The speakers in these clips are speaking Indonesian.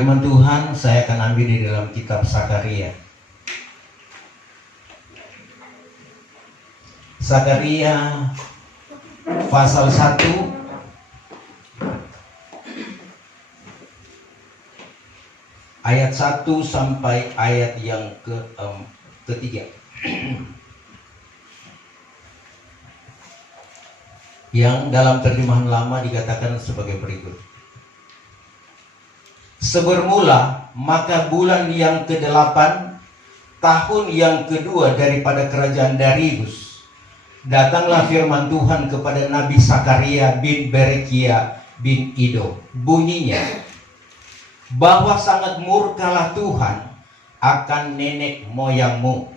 Firman Tuhan saya akan ambil di dalam kitab Sakaria. Sakaria pasal 1 ayat 1 sampai ayat yang ketiga. Yang dalam terjemahan lama dikatakan sebagai berikut. Sebermula maka bulan yang ke-8 tahun yang kedua daripada kerajaan Darius, datanglah firman Tuhan kepada Nabi Sakaria bin Berekia bin Ido. Bunyinya, bahwa sangat murkalah Tuhan akan nenek moyangmu.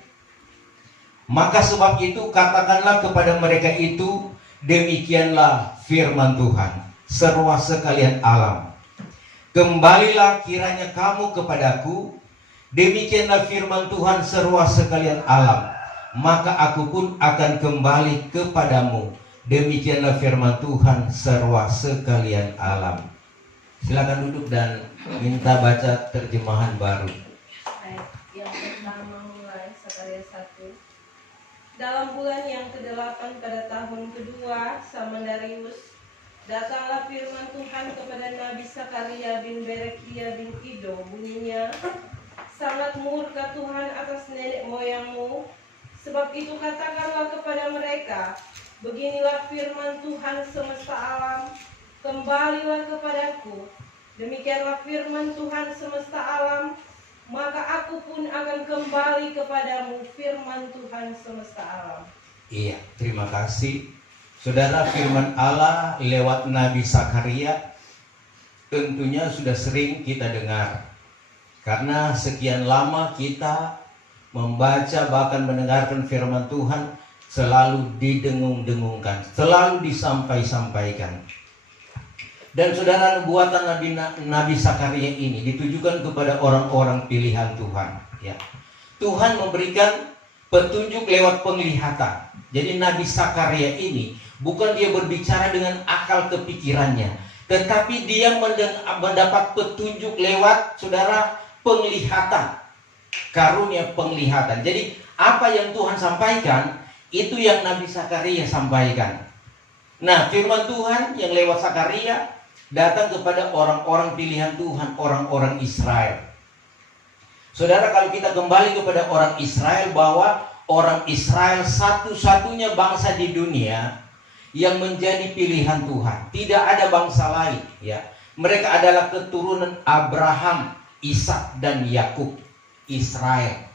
Maka sebab itu katakanlah kepada mereka itu, demikianlah firman Tuhan, seruah sekalian alam. Kembalilah kiranya kamu kepadaku, demikianlah firman Tuhan seruah sekalian alam. Maka aku pun akan kembali kepadamu, demikianlah firman Tuhan seruah sekalian alam. Silakan duduk dan minta baca terjemahan baru. Yang pertama mulai Sakaria 1. Dalam bulan yang ke-8 pada tahun kedua zaman Darius, datanglah firman Tuhan kepada Nabi Sakaria bin Berekia bin Ido. Bunyinya, sangat murka Tuhan atas nenek moyangmu. Sebab itu katakanlah kepada mereka, beginilah firman Tuhan semesta alam, kembalilah kepadaku. Demikianlah firman Tuhan semesta alam, maka aku pun akan kembali kepadamu, firman Tuhan semesta alam. Iya, terima kasih. Saudara, firman Allah lewat Nabi Sakaria tentunya sudah sering kita dengar. Karena sekian lama kita membaca bahkan mendengarkan firman Tuhan selalu didengung-dengungkan, selalu disampaikan. Dan saudara, nubuatan Nabi Sakaria ini ditujukan kepada orang-orang pilihan Tuhan. Ya. Tuhan memberikan petunjuk lewat penglihatan. Jadi Nabi Sakaria ini bukan dia berbicara dengan akal kepikirannya, tetapi dia mendapat petunjuk lewat, saudara, penglihatan. Karunia penglihatan. Jadi apa yang Tuhan sampaikan, itu yang Nabi Sakaria sampaikan. Nah, firman Tuhan yang lewat Sakaria datang kepada orang-orang pilihan Tuhan, orang-orang Israel. Saudara, kalau kita kembali kepada orang Israel, bahwa orang Israel satu-satunya bangsa di dunia yang menjadi pilihan Tuhan. Tidak ada bangsa lain, ya. Mereka adalah keturunan Abraham, Ishak dan Yakub, Israel.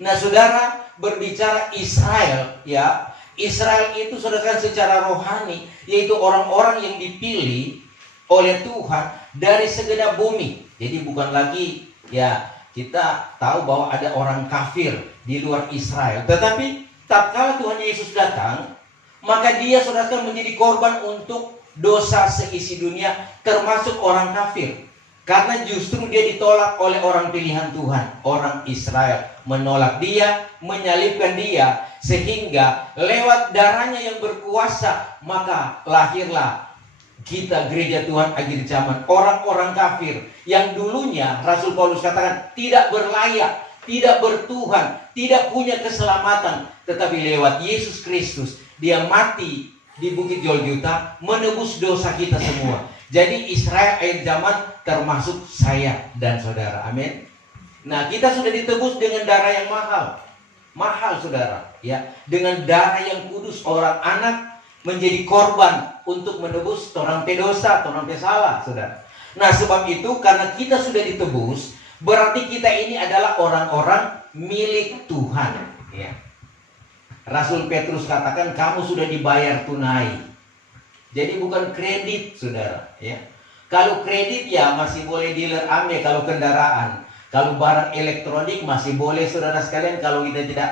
Nah, saudara, berbicara Israel, ya, Israel itu saudara secara rohani, yaitu orang-orang yang dipilih oleh Tuhan dari segenap bumi. Jadi bukan lagi, ya, kita tahu bahwa ada orang kafir di luar Israel. Tetapi tatkala Tuhan Yesus datang, maka dia saudara menjadi korban untuk dosa seisi dunia, termasuk orang kafir. Karena justru dia ditolak oleh orang pilihan Tuhan, orang Israel. Menolak dia, menyalibkan dia, sehingga lewat darahnya yang berkuasa, maka lahirlah kita gereja Tuhan akhir zaman. Orang-orang kafir yang dulunya Rasul Paulus katakan tidak berlayak, tidak bertuhan, tidak punya keselamatan, tetapi lewat Yesus Kristus dia mati di Bukit Golgota, menebus dosa kita semua. Jadi Israel akhir zaman termasuk saya dan saudara. Amin. Nah, kita sudah ditebus dengan darah yang mahal. Mahal, saudara, ya. Dengan darah yang kudus, orang anak menjadi korban untuk menebus orang pedosa, orang pesalah, saudara. Nah, sebab itu karena kita sudah ditebus, berarti kita ini adalah orang-orang milik Tuhan, ya. Rasul Petrus katakan kamu sudah dibayar tunai. Jadi bukan kredit, saudara, ya. Kalau kredit ya masih boleh dealer ambil kalau kendaraan. Kalau barang elektronik masih boleh, saudara sekalian, kalau kita tidak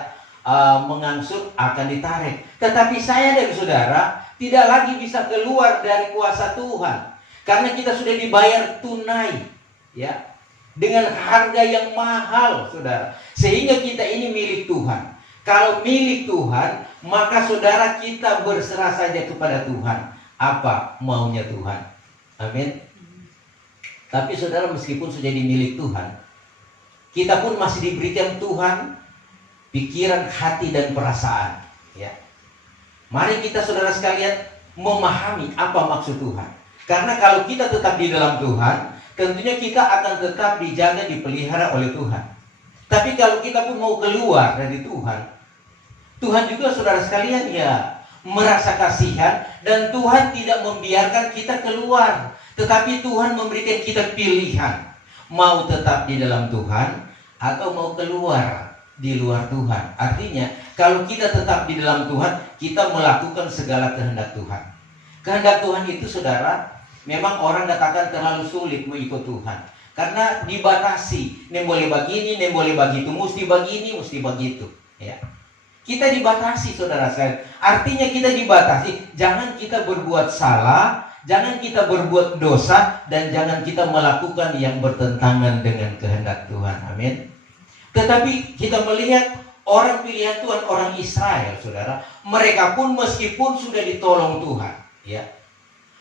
mengangsur akan ditarik. Tetapi saya dan saudara tidak lagi bisa keluar dari kuasa Tuhan, karena kita sudah dibayar tunai, ya, dengan harga yang mahal, saudara. Sehingga kita ini milik Tuhan. Kalau milik Tuhan, maka saudara kita berserah saja kepada Tuhan. Apa maunya Tuhan? Amin. Tapi saudara, meskipun sudah dimiliki Tuhan, kita pun masih diberikan Tuhan pikiran, hati, dan perasaan. Ya. Mari kita saudara sekalian memahami apa maksud Tuhan. Karena kalau kita tetap di dalam Tuhan, tentunya kita akan tetap dijaga, dipelihara oleh Tuhan. Tapi kalau kita pun mau keluar dari Tuhan, Tuhan juga saudara sekalian ya merasa kasihan, dan Tuhan tidak membiarkan kita keluar. Tetapi Tuhan memberikan kita pilihan, mau tetap di dalam Tuhan atau mau keluar di luar Tuhan. Artinya kalau kita tetap di dalam Tuhan, kita melakukan segala kehendak Tuhan. Kehendak Tuhan itu saudara, memang orang katakan terlalu sulit mengikut Tuhan, karena dibatasi. Nih boleh begini, nih boleh begitu, mesti begini, mesti begitu. Ya. Kita dibatasi saudara sekalian. Artinya kita dibatasi. Jangan kita berbuat salah, jangan kita berbuat dosa, dan jangan kita melakukan yang bertentangan dengan kehendak Tuhan. Amin. Tetapi kita melihat orang pilihan Tuhan, orang Israel, saudara, mereka pun meskipun sudah ditolong Tuhan, ya,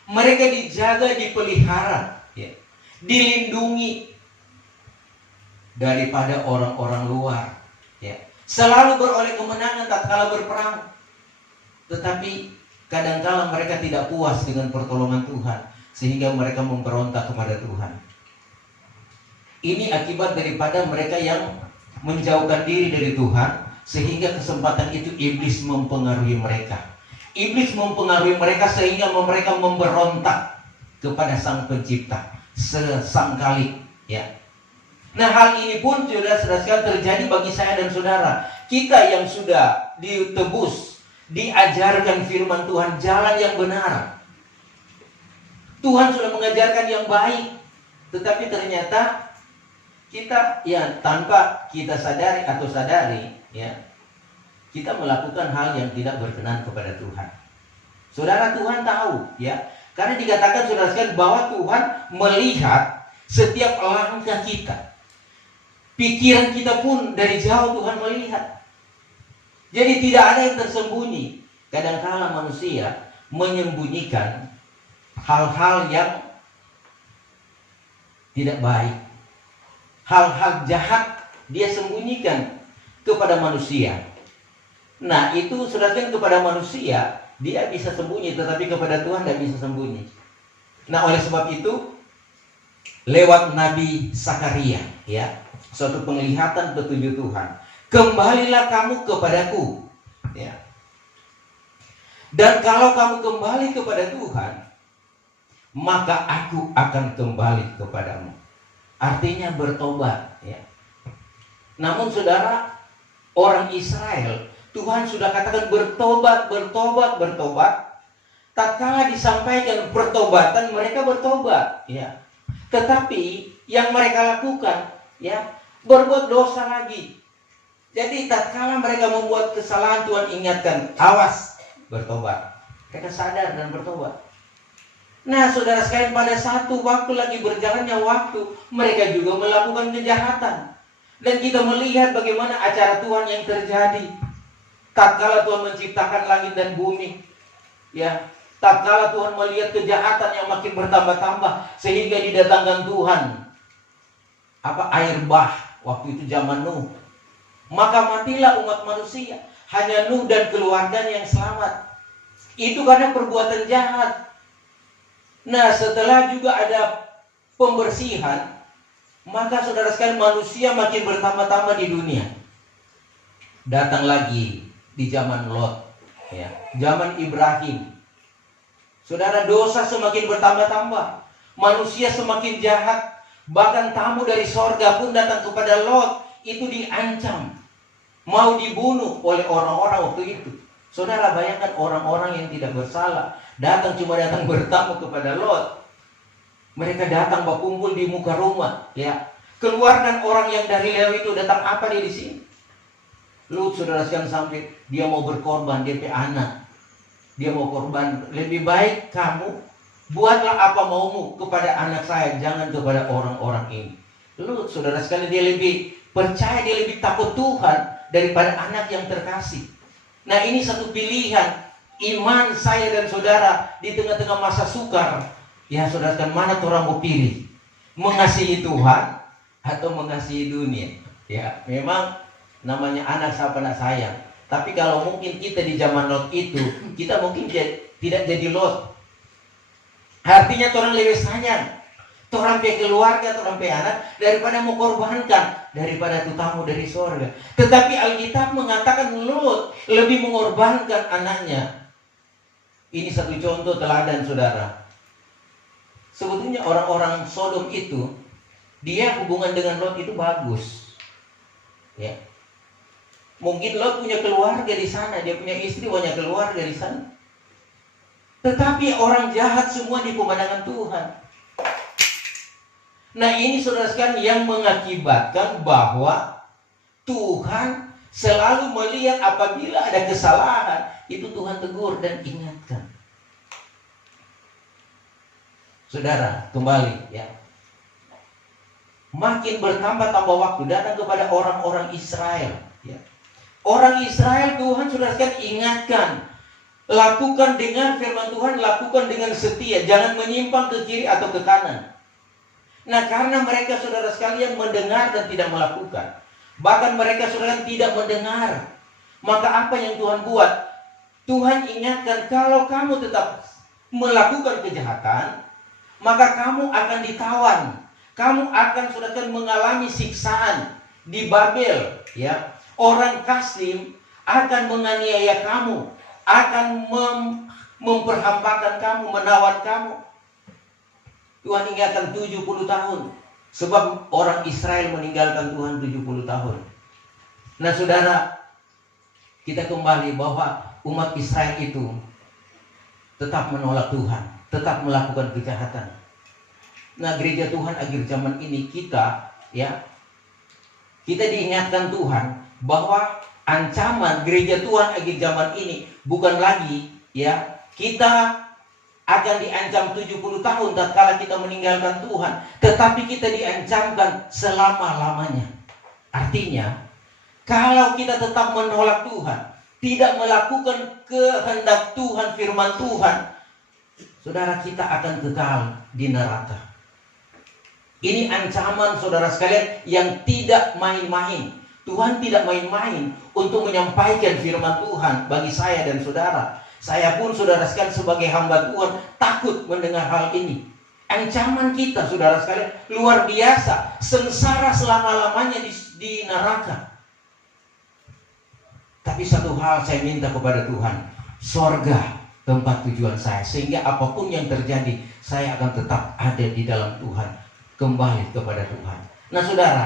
mereka dijaga, dipelihara, ya, dilindungi daripada orang-orang luar, ya, selalu beroleh kemenangan tatkala berperang. Tetapi kadangkala mereka tidak puas dengan pertolongan Tuhan, sehingga mereka memberontak kepada Tuhan. Ini akibat daripada mereka yang menjauhkan diri dari Tuhan, sehingga kesempatan itu iblis mempengaruhi mereka. Iblis mempengaruhi mereka sehingga mereka memberontak kepada Sang Pencipta sesangkali, ya. Nah, hal ini pun sudah sekali terjadi bagi saya dan saudara. Kita yang sudah ditebus, diajarkan firman Tuhan, jalan yang benar. Tuhan sudah mengajarkan yang baik, tetapi ternyata kita ya tanpa kita sadari atau sadari, ya, kita melakukan hal yang tidak berkenan kepada Tuhan. Saudara, Tuhan tahu, ya, karena dikatakan saudara sekalian bahwa Tuhan melihat setiap langkah kita. Pikiran kita pun dari jauh Tuhan melihat. Jadi tidak ada yang tersembunyi. Kadangkala manusia menyembunyikan hal-hal yang tidak baik. Hal-hal jahat dia sembunyikan kepada manusia. Nah, itu saudara, kepada manusia dia bisa sembunyi, tetapi kepada Tuhan tidak bisa sembunyi. Nah, oleh sebab itu lewat Nabi Sakaria, ya, suatu penglihatan petunjuk Tuhan. Kembalilah kamu kepadaku, ya. Dan kalau kamu kembali kepada Tuhan, maka aku akan kembali kepadamu. Artinya bertobat, ya. Namun saudara, orang Israel, Tuhan sudah katakan bertobat, bertobat, bertobat. Tatkala disampaikan pertobatan, mereka bertobat, ya. Tetapi yang mereka lakukan, ya, berbuat dosa lagi. Jadi tatkala mereka membuat kesalahan, Tuhan ingatkan, awas, bertobat. Mereka sadar dan bertobat. Nah, saudara sekalian, pada satu waktu lagi berjalannya waktu, mereka juga melakukan kejahatan. Dan kita melihat bagaimana acara Tuhan yang terjadi. Tatkala Tuhan menciptakan langit dan bumi, ya, tatkala Tuhan melihat kejahatan yang makin bertambah-tambah, sehingga didatangkan Tuhan air bah waktu itu zaman Nuh. Maka matilah umat manusia, hanya Nuh dan keluarganya yang selamat. Itu karena perbuatan jahat. Nah, setelah juga ada pembersihan, maka saudara sekalian, manusia makin bertambah-tambah di dunia. Datang lagi di zaman Lot, ya, zaman Ibrahim. Saudara, dosa semakin bertambah-tambah, manusia semakin jahat. Bahkan tamu dari sorga pun datang kepada Lot, itu diancam, mau dibunuh oleh orang-orang waktu itu. Saudara, bayangkan orang-orang yang tidak bersalah cuma datang bertamu kepada Lot. Mereka datang berkumpul di muka rumah, ya. Keluarkan orang yang dari Lewi itu, datang apa dia di sini? Lut, saudara sekalian, sampai dia mau berkorban, dia punya anak, dia mau korban. Lebih baik kamu buatlah apa maumu kepada anak saya, jangan kepada orang-orang ini. Lut, saudara sekalian, dia lebih percaya, dia lebih takut Tuhan daripada anak yang terkasih. Nah, ini satu pilihan iman saya dan saudara di tengah-tengah masa sukar. Ya, saudara sekalian, mana orang mau pilih? mengasihi Tuhan atau mengasihi dunia. Ya, memang namanya anak siapa nak sayang. Tapi kalau mungkin kita di zaman Lot itu, kita mungkin tidak jadi Lot. Artinya orang lebih sayang, orang pe keluarga, orang pe anak daripada mau korbankan daripada itu tamu dari surga. Tetapi Alkitab mengatakan Lot lebih mengorbankan anaknya. Ini satu contoh teladan, saudara. Sebetulnya orang-orang Sodom itu, dia hubungan dengan Lot itu bagus. Ya. Mungkin Lot punya keluarga di sana, dia punya istri, banyak keluarga di sana. Tetapi orang jahat semua di pemandangan Tuhan. Nah, ini saudara sekalian yang mengakibatkan bahwa Tuhan selalu melihat apabila ada kesalahan, itu Tuhan tegur dan ingatkan. Saudara, kembali ya. Makin bertambah waktu datang kepada orang-orang Israel ya. Orang Israel Tuhan sudah sekalian ingatkan, lakukan dengan firman Tuhan, lakukan dengan setia, jangan menyimpang ke kiri atau ke kanan. Nah, karena mereka saudara sekalian mendengar dan tidak melakukan, bahkan mereka saudara tidak mendengar, maka apa yang Tuhan buat? Tuhan ingatkan, kalau kamu tetap melakukan kejahatan, maka kamu akan ditawan, kamu akan saudara mengalami siksaan di Babel ya. Orang Kasdim akan menganiaya kamu, akan memperhambakan kamu, menawan kamu. Tuhan ingatkan 70 tahun. Sebab orang Israel meninggalkan Tuhan 70 tahun. Nah, saudara, kita kembali bahwa umat Israel itu tetap menolak Tuhan, tetap melakukan kejahatan. Nah, gereja Tuhan akhir zaman ini kita diingatkan Tuhan bahwa ancaman gereja Tuhan akhir zaman ini bukan lagi ya kita akan diancam 70 tahun tatkala kita meninggalkan Tuhan, tetapi kita diancamkan selama-lamanya. Artinya, kalau kita tetap menolak Tuhan, tidak melakukan kehendak Tuhan, firman Tuhan, saudara, kita akan kekal di neraka. Ini ancaman saudara sekalian yang tidak main-main. Tuhan tidak main-main untuk menyampaikan firman Tuhan bagi saya dan saudara. Saya pun saudara sekalian sebagai hamba Tuhan takut mendengar hal ini. Ancaman kita saudara sekalian luar biasa. Sengsara selama-lamanya di neraka. Tapi satu hal saya minta kepada Tuhan, sorga tempat tujuan saya, sehingga apapun yang terjadi saya akan tetap ada di dalam Tuhan, kembali kepada Tuhan. Nah, saudara,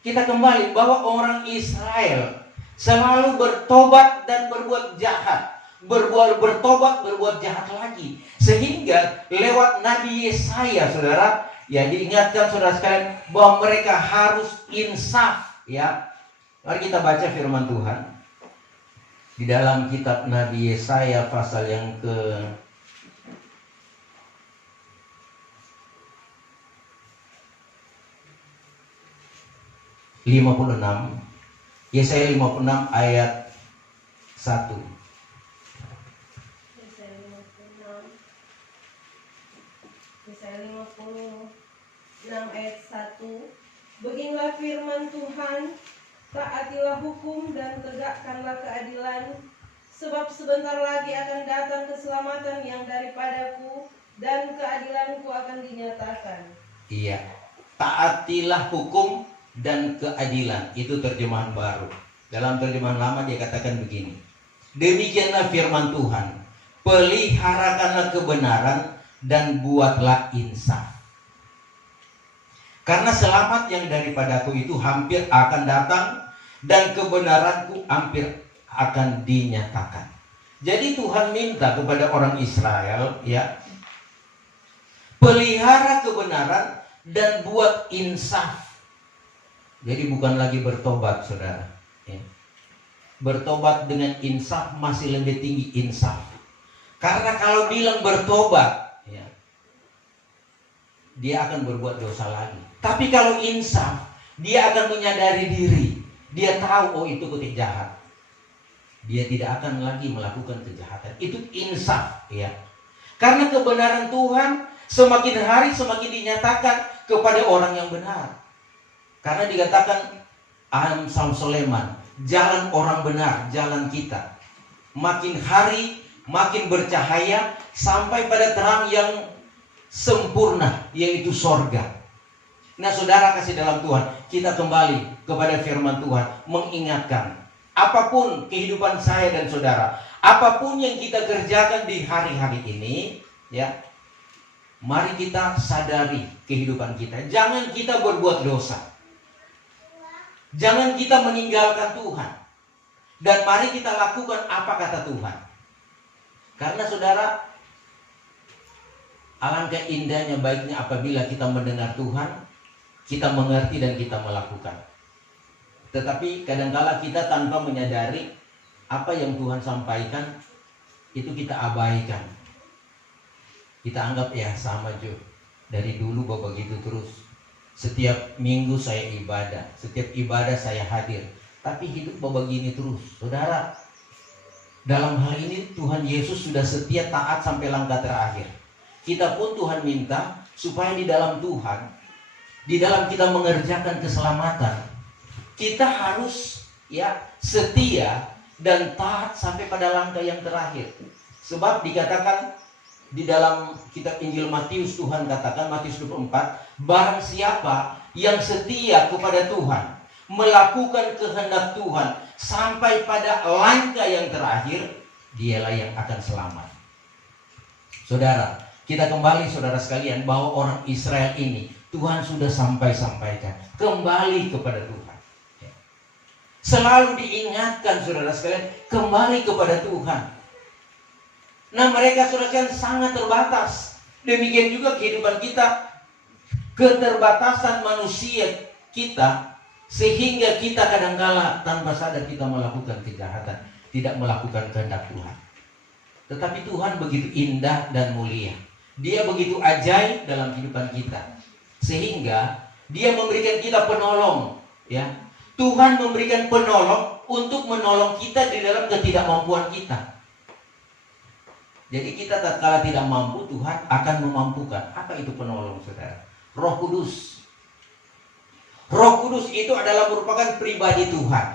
kita kembali bahwa orang Israel selalu bertobat dan berbuat jahat, bertobat berbuat jahat lagi, sehingga lewat Nabi Yesaya, saudara, ya diingatkan saudara sekalian bahwa mereka harus insaf, ya. Mari kita baca firman Tuhan di dalam kitab Nabi Yesaya pasal yang ke 56, Yesaya 56 ayat 1. Yesaya 56 ayat 1. Beginilah firman Tuhan, taatilah hukum dan tegakkanlah keadilan, sebab sebentar lagi akan datang keselamatan yang daripadaku dan keadilanku akan dinyatakan. Iya, taatilah hukum dan keadilan, itu terjemahan baru. Dalam terjemahan lama dia katakan begini, demikianlah firman Tuhan, peliharakanlah kebenaran dan buatlah insaf, karena selamat yang daripadaku itu hampir akan datang dan kebenaranku hampir akan dinyatakan. Jadi Tuhan minta kepada orang Israel, ya, pelihara kebenaran dan buat insaf. Jadi bukan lagi bertobat, saudara. Ya. Bertobat dengan insaf masih lebih tinggi insaf. Karena kalau bilang bertobat, ya, dia akan berbuat dosa lagi. Tapi kalau insaf, dia akan menyadari diri. Dia tahu, oh itu ketik jahat. Dia tidak akan lagi melakukan kejahatan. Itu insaf, ya. Karena kebenaran Tuhan Semakin hari semakin dinyatakan kepada orang yang benar. Karena dikatakan Amsal Sulaiman, jalan orang benar, jalan kita. Makin hari makin bercahaya sampai pada terang yang sempurna, yaitu sorga. Nah saudara kasih dalam Tuhan, kita kembali kepada firman Tuhan, mengingatkan apapun kehidupan saya dan saudara, apapun yang kita kerjakan di hari-hari ini, ya, mari kita sadari kehidupan kita. Jangan kita berbuat dosa, jangan kita meninggalkan Tuhan, dan mari kita lakukan apa kata Tuhan. Karena saudara, alangkah indahnya, baiknya apabila kita mendengar Tuhan, kita mengerti dan kita melakukan. Tetapi kadangkala kita tanpa menyadari apa yang Tuhan sampaikan, itu kita abaikan. Kita anggap ya sama Jo, dari dulu bapak begitu terus. Setiap minggu saya ibadah, setiap ibadah saya hadir, tapi hidup bapak begini terus. Saudara, dalam hal ini Tuhan Yesus sudah setia taat sampai langkah terakhir. Kita pun Tuhan minta supaya di dalam Tuhan, di dalam kita mengerjakan keselamatan, kita harus ya setia dan taat sampai pada langkah yang terakhir. Sebab dikatakan di dalam kitab Injil Matius, Tuhan katakan Matius 24, barang siapa yang setia kepada Tuhan, melakukan kehendak Tuhan sampai pada langkah yang terakhir, dialah yang akan selamat. Saudara, kita kembali saudara sekalian bahwa orang Israel ini Tuhan sudah sampaikan kembali kepada Tuhan. Selalu diingatkan saudara sekalian kembali kepada Tuhan. Nah mereka saudara sekalian sangat terbatas. Demikian juga kehidupan kita, keterbatasan manusia kita, sehingga kita kadangkala tanpa sadar kita melakukan kejahatan, tidak melakukan kehendak Tuhan. Tetapi Tuhan begitu indah dan mulia. Dia begitu ajaib dalam kehidupan kita, sehingga Dia memberikan kita penolong, ya. Tuhan memberikan penolong untuk menolong kita di dalam ketidakmampuan kita. Jadi kita tatkala tidak mampu, Tuhan akan memampukan. Apa itu penolong, saudara? Roh Kudus. Roh Kudus itu adalah merupakan pribadi Tuhan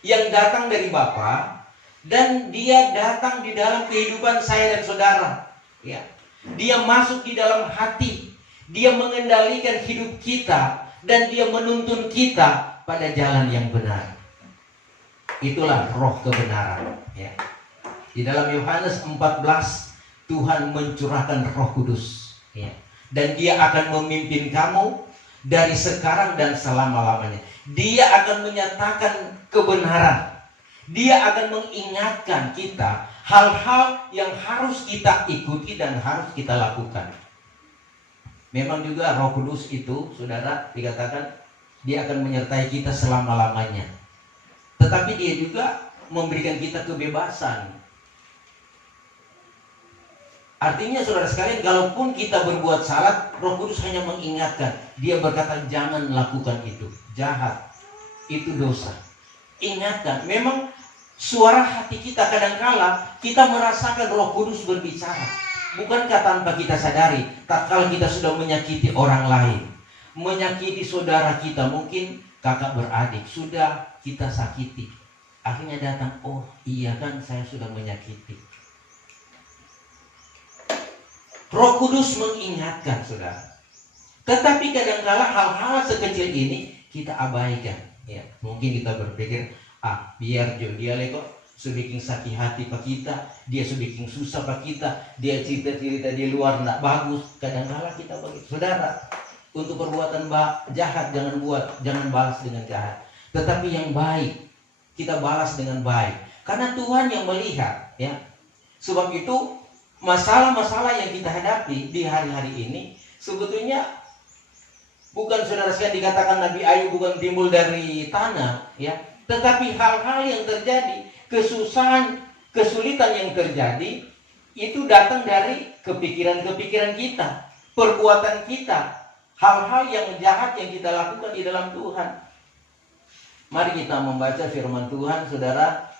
yang datang dari Bapa, dan Dia datang di dalam kehidupan saya dan saudara, ya. Dia masuk di dalam hati, Dia mengendalikan hidup kita, dan Dia menuntun kita pada jalan yang benar. Itulah roh kebenaran, ya. Di dalam Yohanes 14, Tuhan mencurahkan Roh Kudus, ya. Dan Dia akan memimpin kamu dari sekarang dan selama-lamanya. Dia akan menyatakan kebenaran. Dia akan mengingatkan kita hal-hal yang harus kita ikuti dan harus kita lakukan. Memang juga Roh Kudus itu, saudara, dikatakan Dia akan menyertai kita selama-lamanya. Tetapi Dia juga memberikan kita kebebasan. Artinya saudara sekalian, kalaupun kita berbuat salah, Roh Kudus hanya mengingatkan. Dia berkata jangan lakukan itu, jahat, itu dosa. Ingatkan, memang suara hati kita kadangkala kita merasakan Roh Kudus berbicara. Bukankah tanpa kita sadari, tatkala kita sudah menyakiti orang lain, menyakiti saudara kita, mungkin kakak beradik, sudah kita sakiti. Akhirnya datang, oh iya kan saya sudah menyakiti. Roh Kudus mengingatkan saudara. Tetapi kadangkala hal-hal sekecil ini kita abaikan, ya. Mungkin kita berpikir, biar dia kok sebikin sakit hati pak kita, dia sebikin susah pak kita, dia cerita-cerita di luar tidak bagus. Kadangkala kita begitu. Saudara, untuk perbuatan jahat jangan buat, jangan balas dengan jahat. Tetapi yang baik kita balas dengan baik. Karena Tuhan yang melihat, ya. Sebab itu masalah-masalah yang kita hadapi di hari-hari ini sebetulnya bukan saudara sekalian dikatakan Nabi Ayub bukan timbul dari tanah, ya. Tetapi hal-hal yang terjadi, kesusahan, kesulitan yang terjadi, itu datang dari kepikiran-kepikiran kita, perbuatan kita, hal-hal yang jahat yang kita lakukan di dalam Tuhan. Mari kita membaca firman Tuhan, saudara,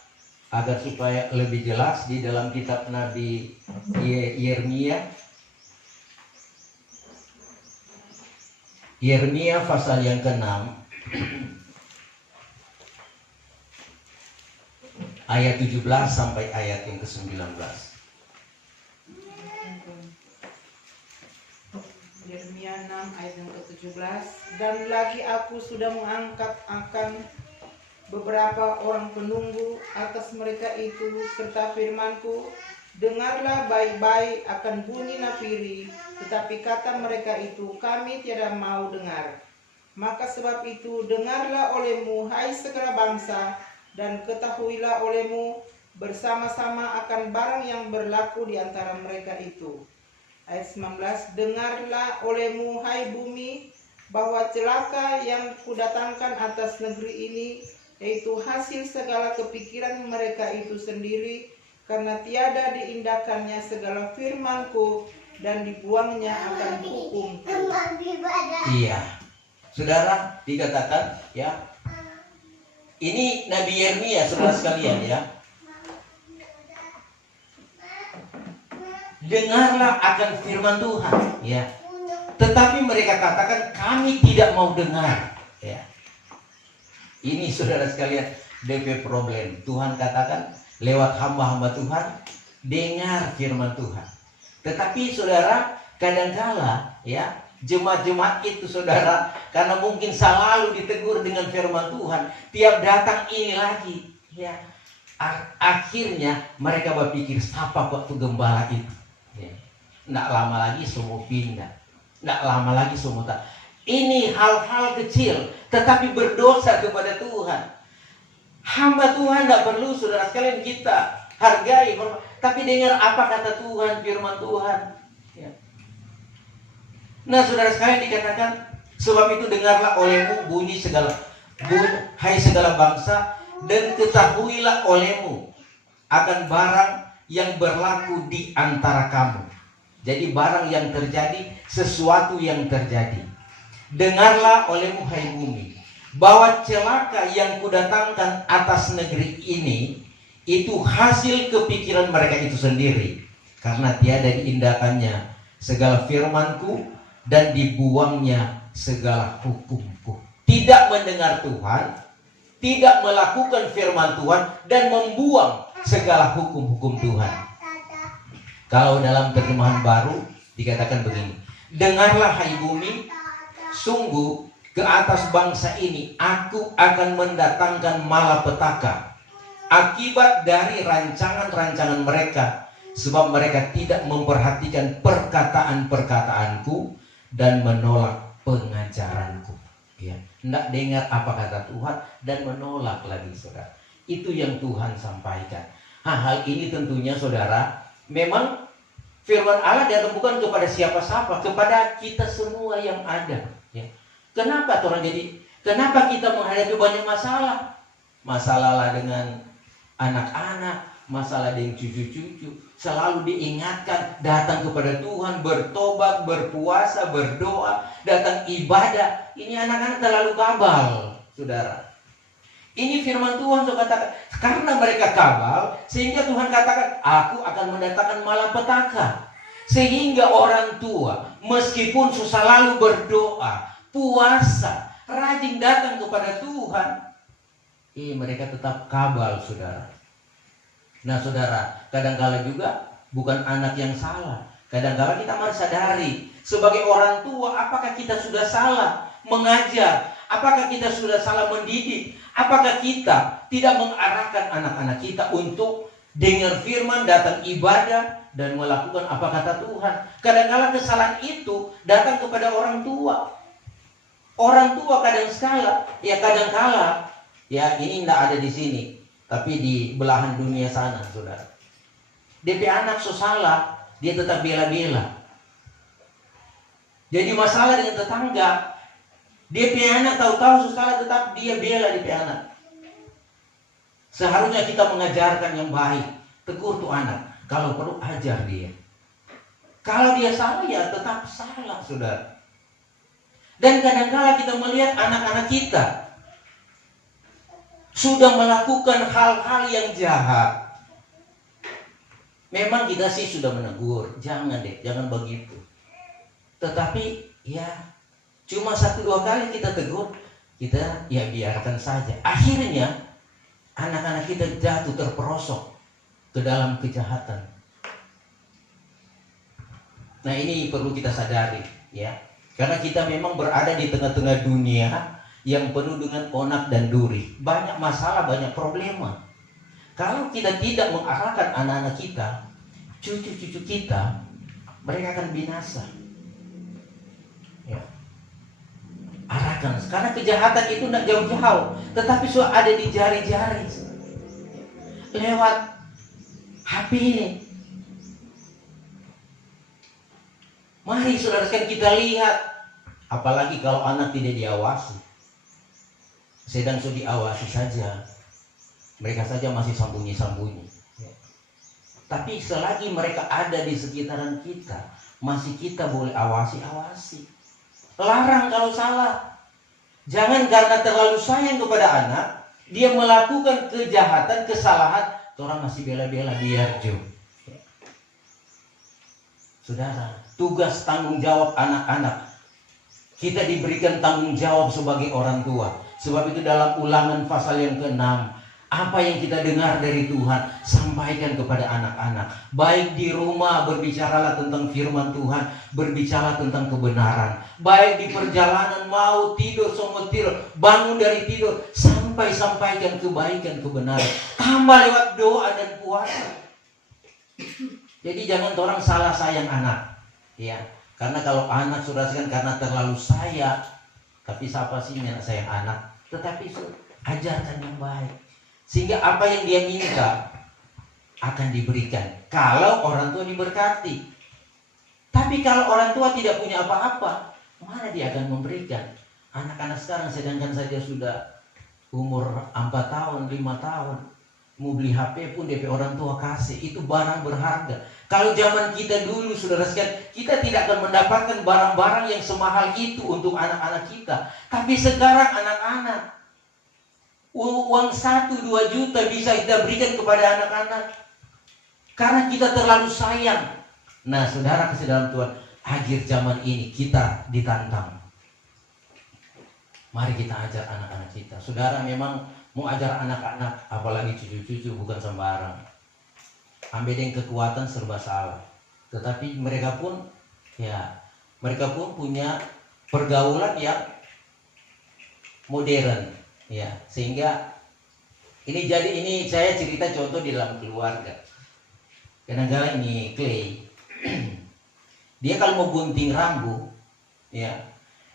agar supaya lebih jelas di dalam kitab Nabi Yeremia. Yeremia pasal yang ke-6 ayat 17 sampai ayat yang ke-19. Yeremia 6 ayat yang ke-17. Dan lagi aku sudah mengangkat akan beberapa orang penunggu atas mereka itu, serta firmanku, dengarlah baik-baik akan bunyi nafiri, tetapi kata mereka itu, kami tiada mau dengar. Maka sebab itu, dengarlah olehmu, hai segala bangsa, dan ketahuilah olehmu bersama-sama akan barang yang berlaku di antara mereka itu. Ayat 19, dengarlah olehmu, hai bumi, bahwa celaka yang kudatangkan atas negeri ini, yaitu hasil segala kepikiran mereka itu sendiri, karena tiada diindahkannya segala firmanku dan dibuangnya akan hukum. Iya, saudara, dikatakan ya, ini Nabi Yeremia, saudara sekalian ya. Dengarlah akan firman Tuhan ya. Tetapi mereka katakan kami tidak mau dengar ya. Ini saudara sekalian DP problem. Tuhan katakan lewat hamba-hamba Tuhan, dengar firman Tuhan. Tetapi saudara, kadangkala ya, jemaat-jemaat itu saudara, karena mungkin selalu ditegur dengan firman Tuhan, tiap datang ini lagi ya. Akhirnya mereka berpikir, siapa waktu gembala itu ya. Nggak lama lagi semua pindah, nggak lama lagi semua tak. Ini hal-hal kecil, tetapi berdosa kepada Tuhan. Hamba Tuhan tidak perlu saudara sekalian kita hargai, tapi dengar apa kata Tuhan, firman Tuhan ya. Nah saudara sekalian dikatakan, sebab itu dengarlah olehmu bunyi hai segala bangsa, dan ketahuilah olehmu akan barang yang berlaku di antara kamu. Jadi barang yang terjadi, sesuatu yang terjadi. Dengarlah olehmu hai bumi, bahwa celaka yang kudatangkan atas negeri ini, itu hasil kepikiran mereka itu sendiri, karena tiada diindahkannya segala firmanku dan dibuangnya segala hukumku. Tidak mendengar Tuhan, tidak melakukan firman Tuhan, dan membuang segala hukum-hukum Tuhan. Kalau dalam terjemahan baru dikatakan begini, dengarlah hai bumi, sungguh ke atas bangsa ini aku akan mendatangkan malapetaka akibat dari rancangan-rancangan mereka, sebab mereka tidak memperhatikan perkataan-perkataanku dan menolak pengajaranku ya. Tidak dengar apa kata Tuhan dan menolak lagi saudara. Itu yang Tuhan sampaikan. Hal ini tentunya saudara, memang firman Allah datang bukan kepada siapa-siapa, kepada kita semua yang ada ya. Kenapa kenapa kita menghadapi banyak masalah? Masalah lah dengan anak-anak, masalah dengan cucu-cucu. Selalu diingatkan datang kepada Tuhan, bertobat, berpuasa, berdoa, datang ibadah. Ini anak-anak terlalu kabal, saudara. Ini firman Tuhan so katakan, karena mereka kabal, sehingga Tuhan katakan, aku akan mendatangkan malapetaka. Sehingga orang tua, meskipun selalu berdoa, puasa, rajin datang kepada Tuhan, mereka tetap kabal, saudara. Nah saudara, kadangkala juga bukan anak yang salah. Kadangkala kita harus sadari, sebagai orang tua, apakah kita sudah salah mengajar? Apakah kita sudah salah mendidik? Apakah kita tidak mengarahkan anak-anak kita untuk dengar firman, datang ibadah, dan melakukan apa kata Tuhan? Kadangkala kesalahan itu datang kepada orang tua. Orang tua kadangkala, ya ini tidak ada di sini, tapi di belahan dunia sana, saudara. DP anak so salah, dia tetap bela-bela. Jadi masalah dengan tetangga, DP anak tahu-tahu so salah, tetap dia bela DP anak. Seharusnya kita mengajarkan yang baik, tegur tuh anak. Kalau perlu ajar dia. Kalau dia salah ya tetap salah, saudara. Dan kadang-kala kita melihat anak-anak kita sudah melakukan hal-hal yang jahat. Memang kita sih sudah menegur, jangan deh, jangan begitu. Tetapi ya Cuma 1-2 kali kita tegur, kita ya biarkan saja. Akhirnya anak-anak kita jatuh terperosok ke dalam kejahatan. Nah, ini perlu kita sadari ya. Karena kita memang berada di tengah-tengah dunia yang penuh dengan onak dan duri. Banyak masalah, banyak problema. Kalau kita tidak mengarahkan anak-anak kita, cucu-cucu kita, mereka akan binasa. Ya. Arahkan, karena kejahatan itu tidak jauh-jauh, tetapi sudah ada di jari-jari. Lewat HP ini. Mari saudara sekalian kita lihat, apalagi kalau anak tidak diawasi. Sedang sudah diawasi saja, mereka saja masih sembunyi-sembunyi. Tapi selagi mereka ada di sekitaran kita, masih kita boleh awasi. Larang kalau salah. Jangan karena terlalu sayang kepada anak, dia melakukan kejahatan, kesalahan, orang masih bela-bela biar jauh. Saudara, tugas tanggung jawab anak-anak. Kita diberikan tanggung jawab sebagai orang tua. Sebab itu dalam Ulangan pasal yang ke-6, apa yang kita dengar dari Tuhan, sampaikan kepada anak-anak. Baik di rumah, berbicaralah tentang firman Tuhan, berbicara tentang kebenaran. Baik di perjalanan, mau tidur, tidur, bangun dari tidur, sampaikan kebaikan, kebenaran. Tambah lewat doa dan puasa. Jadi jangan orang salah sayang anak, ya. Karena kalau anak sudah sayang karena terlalu sayang, tapi siapa sih yang sayang anak? Tetapi ajarkan yang baik, sehingga apa yang dia minta akan diberikan. Kalau orang tua diberkati. Tapi kalau orang tua tidak punya apa-apa, mana dia akan memberikan? Anak-anak sekarang sedangkan saja sudah umur 4 tahun, 5 tahun, mau beli HP pun DP orang tua kasih. Itu barang berharga. Kalau zaman kita dulu, saudara sekalian, kita tidak akan mendapatkan barang-barang yang semahal itu untuk anak-anak kita. Tapi sekarang anak-anak, uang 1-2 juta bisa kita berikan kepada anak-anak. Karena kita terlalu sayang. Nah, saudara kasih dalam Tuhan, akhir zaman ini kita ditantang. Mari kita ajar anak-anak kita. Saudara memang mau ajar anak-anak, apalagi cucu-cucu, bukan sembarang. Ambil dengan kekuatan serba salah. Tetapi mereka pun punya pergaulan yang modern, ya. Sehingga ini saya cerita contoh di dalam keluarga. Kadang-kadang ini Clay, dia kalau mau gunting rambut, ya,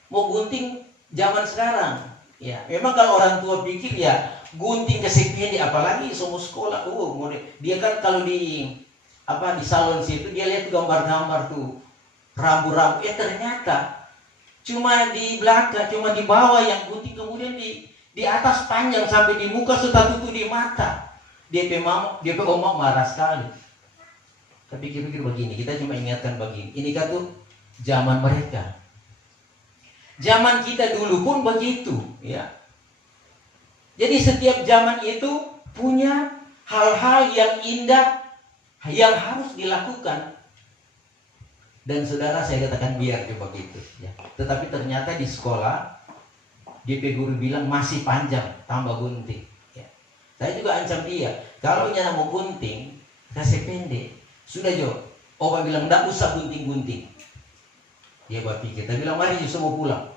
mau gunting zaman sekarang, ya. Memang kalau orang tua pikir ya gunting kesepedi, apalagi semua sekolah, dia kan kalau di salon situ dia lihat gambar-gambar tuh rambu-rambu, ternyata cuma di belakang, cuma di bawah yang gunting, kemudian di atas panjang sampai di muka sudah tutup di mata. Dia omong marah sekali. Tapi pikir-pikir begini, kita cuma ingatkan begini, ini kan tuh zaman mereka. Zaman kita dulu pun begitu, ya. Jadi setiap zaman itu punya hal-hal yang indah yang harus dilakukan. Dan saudara, saya katakan biar coba gitu, ya. Tetapi ternyata di sekolah DP guru bilang masih panjang, tambah gunting, ya. Saya juga ancam dia, kalau nyana mau gunting kasih pendek. Sudah Jo, Opa bilang enggak usah gunting-gunting. Dia berpikir, kita bilang mari semua pulang.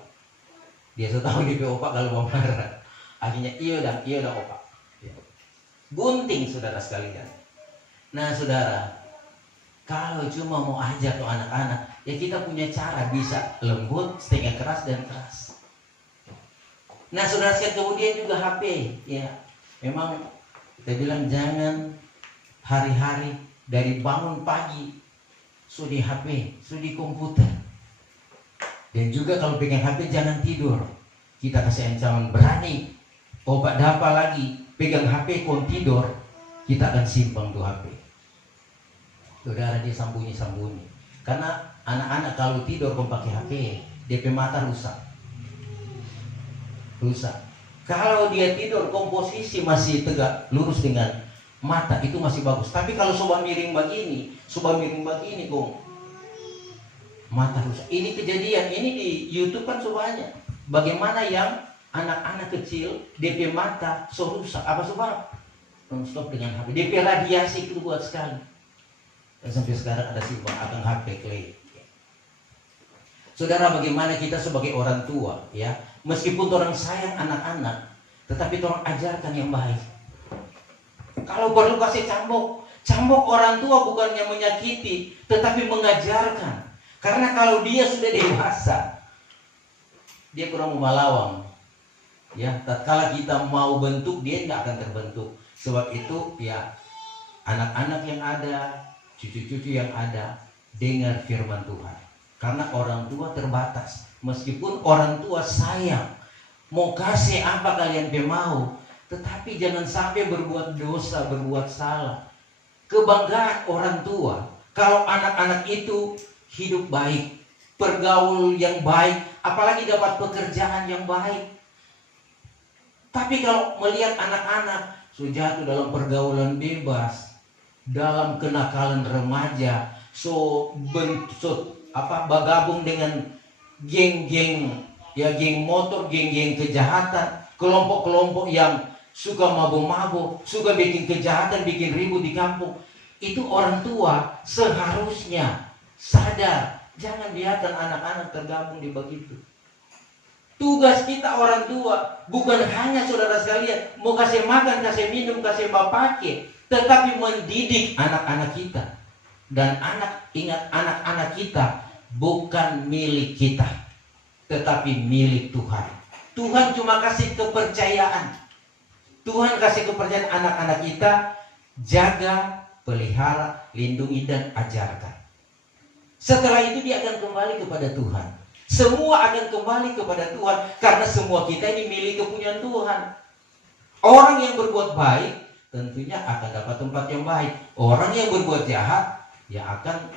Dia sudah tahu DP Opa kalau mau marah. Akhirnya iya dah Opa. Ya. Gunting saudara sekalian. Nah saudara, kalau cuma mau ajak tuh anak-anak, ya kita punya cara, bisa lembut, setengah keras dan keras. Nah saudara sekalian, kemudian juga HP, ya. Memang kita bilang jangan hari-hari dari bangun pagi sudah di HP, sudah di komputer. Dan juga kalau pegang HP jangan tidur. Kita kasih ancaman berani. Obat dapat lagi pegang HP kon tidur, kita akan simpang tuh HP. Saudara, dia sembunyi-sembunyi. Karena anak-anak kalau tidur kon pakai HP, DP mata rusak. Kalau dia tidur komposisi masih tegak lurus dengan mata, itu masih bagus. Tapi kalau coba miring begini kong, mata rusak. Ini kejadian, ini di YouTube kan semuanya. Bagaimana yang anak-anak kecil DP mata so rusak, apa sebab? Non-stop dengan HP. DP radiasi itu kuat sekali. Dan sampai sekarang ada simpang akan HP clay. Saudara, bagaimana kita sebagai orang tua, ya, meskipun orang sayang anak-anak, tetapi orang ajarkan yang baik. Kalau perlu kasih cambuk, cambuk orang tua bukannya menyakiti, tetapi mengajarkan. Karena kalau dia sudah dewasa, dia kurang memalawang. Ya, tatkala kita mau bentuk, dia nggak akan terbentuk. Sebab itu, ya, anak-anak yang ada, cucu-cucu yang ada, dengar firman Tuhan. Karena orang tua terbatas. Meskipun orang tua sayang, mau kasih apa kalian mau, tetapi jangan sampai berbuat dosa, berbuat salah. Kebanggaan orang tua, kalau anak-anak itu hidup baik, pergaul yang baik, apalagi dapat pekerjaan yang baik. Tapi kalau melihat anak-anak jatuh dalam pergaulan bebas, dalam kenakalan remaja, bergabung dengan geng-geng, ya, geng motor, geng-geng kejahatan, kelompok-kelompok yang suka mabuk-mabuk, suka bikin kejahatan, bikin ribut di kampung. Itu orang tua seharusnya sadar, jangan biarkan anak-anak tergabung di begitu. Tugas kita orang tua bukan hanya saudara sekalian mau kasih makan, kasih minum, kasih pakai, tetapi mendidik anak-anak kita. Dan ingat, anak-anak kita bukan milik kita, tetapi milik Tuhan. Tuhan cuma kasih kepercayaan. Tuhan kasih kepercayaan anak-anak kita, jaga, pelihara, lindungi, dan ajarkan. Setelah itu dia akan kembali kepada Tuhan. Semua akan kembali kepada Tuhan, karena semua kita ini milik kepunyaan Tuhan. Orang yang berbuat baik tentunya akan dapat tempat yang baik. Orang yang berbuat jahat ya akan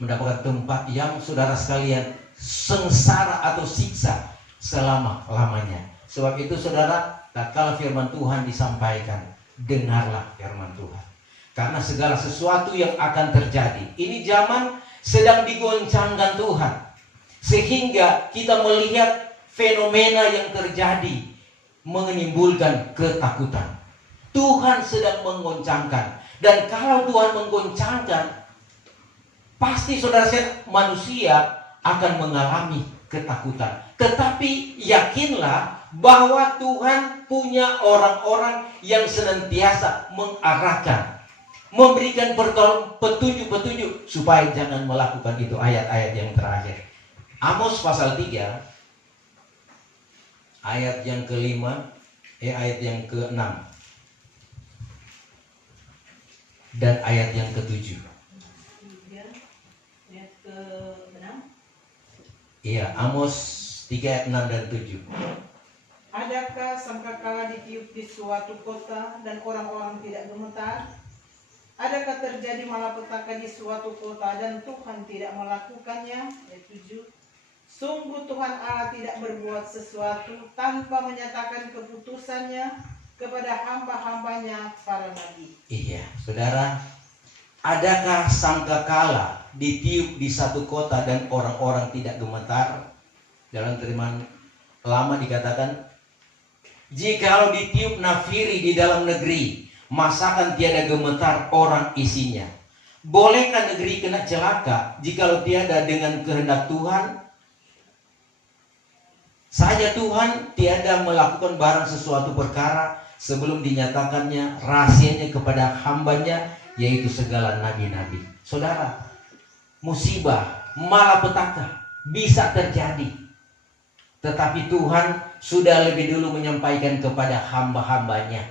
mendapatkan tempat yang saudara sekalian sengsara atau siksa selama-lamanya. Sebab itu saudara, tatkala firman Tuhan disampaikan, dengarlah firman Tuhan. Karena segala sesuatu yang akan terjadi, ini zaman sedang digoncangkan Tuhan. Sehingga kita melihat fenomena yang terjadi menimbulkan ketakutan. Tuhan sedang menggoncangkan. Dan kalau Tuhan menggoncangkan, pasti saudara sekalian manusia akan mengalami ketakutan. Tetapi yakinlah bahwa Tuhan punya orang-orang yang senantiasa mengarahkan, memberikan petunjuk-petunjuk supaya jangan melakukan itu. Ayat-ayat yang terakhir, Amos pasal 3 ayat yang ke-5, ayat yang ke-6 dan ayat yang ke-7. Ayat ke-6. Iya, Amos 3 ayat 6 dan 7. Adakah sangkakala ditiup di suatu kota dan orang-orang tidak gemetar? Adakah terjadi malapetaka di suatu kota dan Tuhan tidak melakukannya? Ayat 7. Sungguh Tuhan Allah tidak berbuat sesuatu tanpa menyatakan keputusannya kepada hamba-hambanya para nabi. Iya, saudara, adakah sangkakala ditiup di satu kota dan orang-orang tidak gemetar? Dalam terjemahan lama dikatakan, jikalau ditiup nafiri di dalam negeri, masakan tiada gemetar orang isinya. Bolehkah negeri kena celaka jikalau tiada dengan kehendak Tuhan? Saja Tuhan tiada melakukan barang sesuatu perkara sebelum dinyatakannya rahasianya kepada hambanya, yaitu segala nabi-nabi. Saudara, musibah, malapetaka bisa terjadi, tetapi Tuhan sudah lebih dulu menyampaikan kepada hamba-hambanya.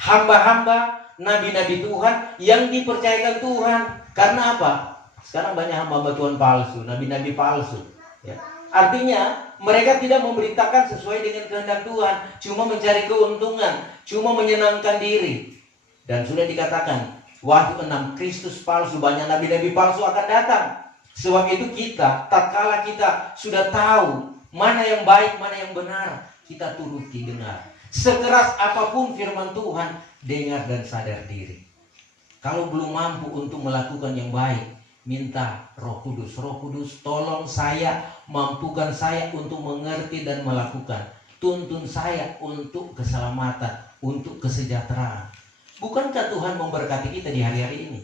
Hamba-hamba, nabi-nabi Tuhan yang dipercayakan Tuhan. Karena apa? Sekarang banyak hamba-hamba Tuhan palsu, nabi-nabi palsu, ya. Artinya mereka tidak memberitakan sesuai dengan kehendak Tuhan, cuma mencari keuntungan, cuma menyenangkan diri. Dan sudah dikatakan, waktu 6 Kristus palsu, banyak nabi-nabi palsu akan datang. Sebab itu kita, tatkala kita sudah tahu mana yang baik, mana yang benar, kita turuti, dengar. Sekeras apapun firman Tuhan, dengar dan sadar diri. Kalau belum mampu untuk melakukan yang baik, minta Roh Kudus. Roh Kudus, tolong saya, mampukan saya untuk mengerti dan melakukan. Tuntun saya untuk keselamatan, untuk kesejahteraan. Bukankah Tuhan memberkati kita di hari-hari ini?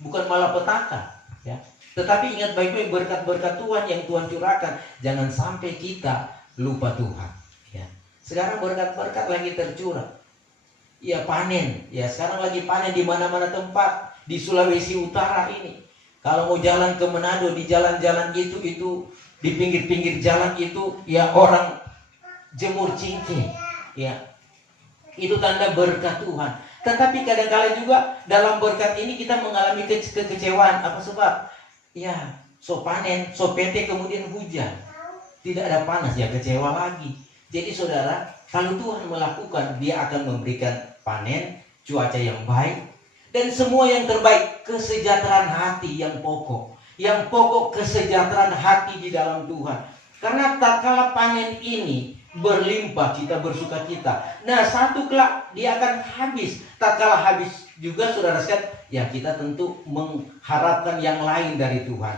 Bukan malah petaka, ya. Tetapi ingat baik-baik berkat-berkat Tuhan yang Tuhan curahkan. Jangan sampai kita lupa Tuhan, ya. Sekarang berkat-berkat lagi tercurah. Ya, panen, ya, sekarang lagi panen di mana-mana tempat di Sulawesi Utara ini. Kalau mau jalan ke Manado, di jalan-jalan itu di pinggir-pinggir jalan itu, ya, orang jemur cingkeh, ya. Itu tanda berkat Tuhan. Tetapi kadang-kala juga dalam berkat ini kita mengalami kekecewaan. Apa sebab? Ya, so panen, so pete, kemudian hujan. Tidak ada panas, ya kecewa lagi. Jadi saudara, kalau Tuhan melakukan, Dia akan memberikan panen, cuaca yang baik, dan semua yang terbaik, kesejahteraan hati yang pokok. Yang pokok kesejahteraan hati di dalam Tuhan. Karena tatkala panen ini berlimpah, kita bersuka cita. Nah, satu kelak dia akan habis. Tatkala habis juga, saudara sekalian, ya kita tentu mengharapkan yang lain dari Tuhan.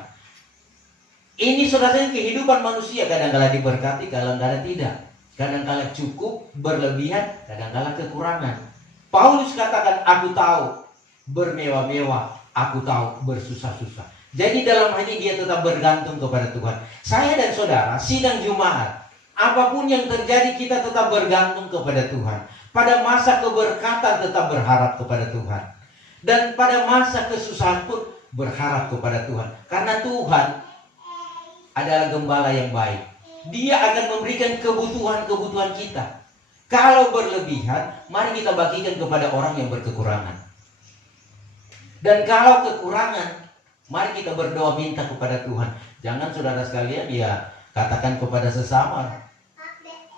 Ini saudara sekalian, kehidupan manusia kadang-kala diberkati, kadang-kala tidak. Kadang-kala cukup, berlebihan, kadang-kala kekurangan. Paulus katakan, aku tahu bermewah-mewah, aku tahu bersusah-susah. Jadi dalam hal ini dia tetap bergantung kepada Tuhan. Saya dan saudara sidang Jumat, apapun yang terjadi kita tetap bergantung kepada Tuhan. Pada masa keberkatan tetap berharap kepada Tuhan. Dan pada masa kesusahan pun berharap kepada Tuhan. Karena Tuhan adalah gembala yang baik. Dia akan memberikan kebutuhan-kebutuhan kita. Kalau berlebihan, mari kita bagikan kepada orang yang berkekurangan. Dan kalau kekurangan, mari kita berdoa minta kepada Tuhan. Jangan saudara sekalian, ya katakan kepada sesama,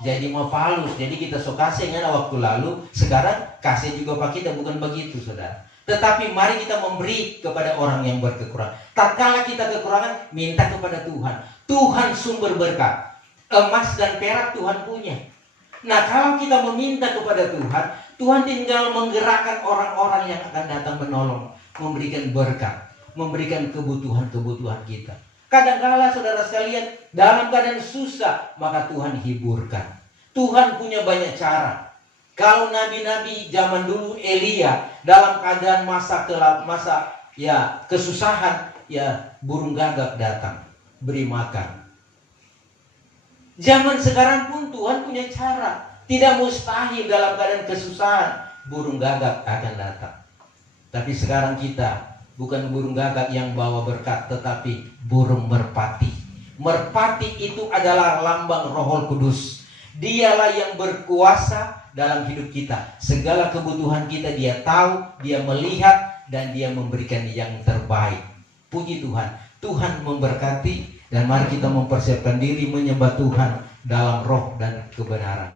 jadi mau falus, jadi kita so kasih waktu lalu, sekarang kasih juga pak kita, bukan begitu saudara. Tetapi mari kita memberi kepada orang yang berkekurangan. Tatkala kita kekurangan, minta kepada Tuhan. Tuhan sumber berkat. Emas dan perak Tuhan punya. Nah, kalau kita meminta kepada Tuhan, Tuhan tinggal menggerakkan orang-orang yang akan datang menolong, memberikan berkat, memberikan kebutuhan-kebutuhan kita. Kadang-kala saudara sekalian, dalam keadaan susah, maka Tuhan hiburkan. Tuhan punya banyak cara. Kalau nabi-nabi zaman dulu, Elia, dalam keadaan masa kesusahan, ya burung gagak datang, beri makan. Zaman sekarang pun Tuhan punya cara. Tidak mustahil dalam keadaan kesusahan, burung gagak akan datang. Tapi sekarang kita bukan burung gagak yang bawa berkat, tetapi burung merpati. Merpati itu adalah lambang Roh Kudus. Dialah yang berkuasa dalam hidup kita. Segala kebutuhan kita Dia tahu, Dia melihat, dan Dia memberikan yang terbaik. Puji Tuhan. Tuhan memberkati, dan mari kita mempersiapkan diri menyembah Tuhan dalam roh dan kebenaran.